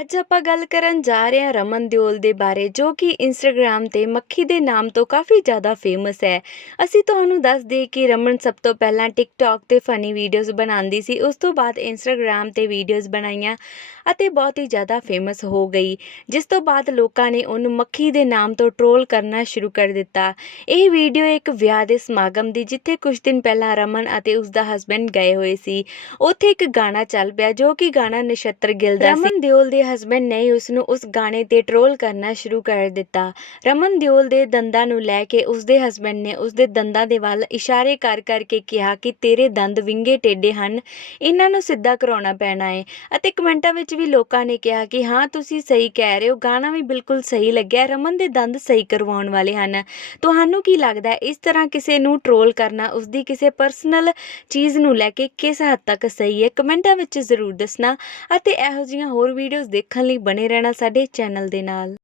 ਅੱਜ ਆਪਾਂ ਗੱਲ ਕਰਨ ਜਾ ਰਹੇ ਹਾਂ ਰਮਨ ਦਿਓਲ ਦੇ ਬਾਰੇ, ਜੋ ਕਿ ਇੰਸਟਾਗ੍ਰam ਤੇ ਮੱਖੀ ਦੇ ਨਾਮ ਤੋਂ ਕਾਫੀ ਜ਼ਿਆਦਾ ਫੇਮਸ ਹੈ। ਅਸੀਂ ਤੁਹਾਨੂੰ ਦੱਸ ਦਈਏ ਕਿ ਰਮਨ ਸਭ ਤੋਂ ਪਹਿਲਾਂ ਟਿਕਟੌਕ ਤੇ ਫਨੀ ਵੀਡੀਓਜ਼ ਬਣਾਉਂਦੀ ਸੀ, ਉਸ ਤੋਂ ਬਾਅਦ ਇੰਸਟਾਗ੍ਰam ਤੇ ਵੀਡੀਓਜ਼ ਬਣਾਈਆਂ ਅਤੇ ਬਹੁਤ ਹੀ ਜ਼ਿਆਦਾ ਫੇਮਸ ਹੋ ਗਈ, ਜਿਸ ਤੋਂ ਬਾਅਦ ਲੋਕਾਂ ਨੇ ਉਹਨੂੰ ਮੱਖੀ ਦੇ ਨਾਮ ਤੋਂ ਟ੍ਰੋਲ ਕਰਨਾ ਸ਼ੁਰੂ ਕਰ ਦਿੱਤਾ। ਇਹ ਵੀਡੀਓ ਇੱਕ ਵਿਆਹ ਦੇ ਸਮਾਗਮ ਦੀ, ਜਿੱਥੇ ਕੁਝ ਦਿਨ ਪਹਿਲਾਂ ਰਮਨ ਅਤੇ ਉਸ ਦਾ ਹਸਬੈਂਡ ਗਏ ਹੋਏ ਸੀ। ਉੱਥੇ ਇੱਕ ਗਾਣਾ ਚੱਲ ਪਿਆ, ਜੋ ਕਿ ਗਾਣਾ ਨਛੱਤਰ ਗਿੱਲ ਦਾ ਸੀ। ਰਮਨ ਦਿਓਲ ਦੇ ਹਸਬੈਂਡ ਨੇ ਉਸ ਨੂੰ ਉਸ ਗਾਣੇ ਤੇ ਟ੍ਰੋਲ ਕਰਨਾ ਸ਼ੁਰੂ ਕਰ ਦਿੱਤਾ। ਰਮਨ ਦਿਓਲ ਦੇ ਦੰਦਾਂ ਨੂੰ ਲੈ ਕੇ ਉਸ ਦੇ ਹਸਬੈਂਡ ਨੇ ਉਸ ਦੇ ਦੰਦਾਂ ਦੇ ਵੱਲ ਇਸ਼ਾਰੇ ਕਰ ਕਰਕੇ ਕਿਹਾ ਕਿ ਤੇਰੇ ਦੰਦ ਵਿੰਗੇ ਟੇਢੇ ਹਨ, ਇਹਨਾਂ ਨੂੰ ਸਿੱਧਾ ਕਰਾਉਣਾ ਪੈਣਾ ਹੈ ਅਤੇ ਕਮੈਂਟਾਂ ਵਿੱਚ ਵੀ ਲੋਕਾਂ ਨੇ ਕਿਹਾ ਕਿ ਹਾਂ, ਤੁਸੀਂ ਸਹੀ ਕਹਿ ਰਹੇ ਹੋ, ਗਾਣਾ ਵੀ ਬਿਲਕੁਲ ਸਹੀ ਲੱਗਿਆ, ਰਮਨ ਦੇ ਦੰਦ ਸਹੀ ਕਰਵਾਉਣ ਵਾਲੇ ਹਨ। ਤੁਹਾਨੂੰ ਕੀ ਲੱਗਦਾ ਹੈ ਇਸ ਤਰ੍ਹਾਂ ਕਿਸੇ ਨੂੰ ਟ੍ਰੋਲ ਕਰਨਾ, ਉਸਦੀ ਕਿਸੇ ਪਰਸਨਲ ਚੀਜ਼ ਨੂੰ ਲੈ ਕੇ ਕਿਸ ਹੱਦ ਤੱਕ ਸਹੀ ਹੈ ਕਮੈਂਟਾਂ ਵਿੱਚ ਜ਼ਰੂਰ ਦੱਸਣਾ ਅਤੇ ਇਹੋ ਜਿਹੀਆਂ ਹੋਰ ਵੀਡੀਓਜ਼ ਦੇਖਣ ਲਈ ਬਣੇ ਰਹਿਣਾ ਸਾਡੇ ਚੈਨਲ ਦੇ ਨਾਲ।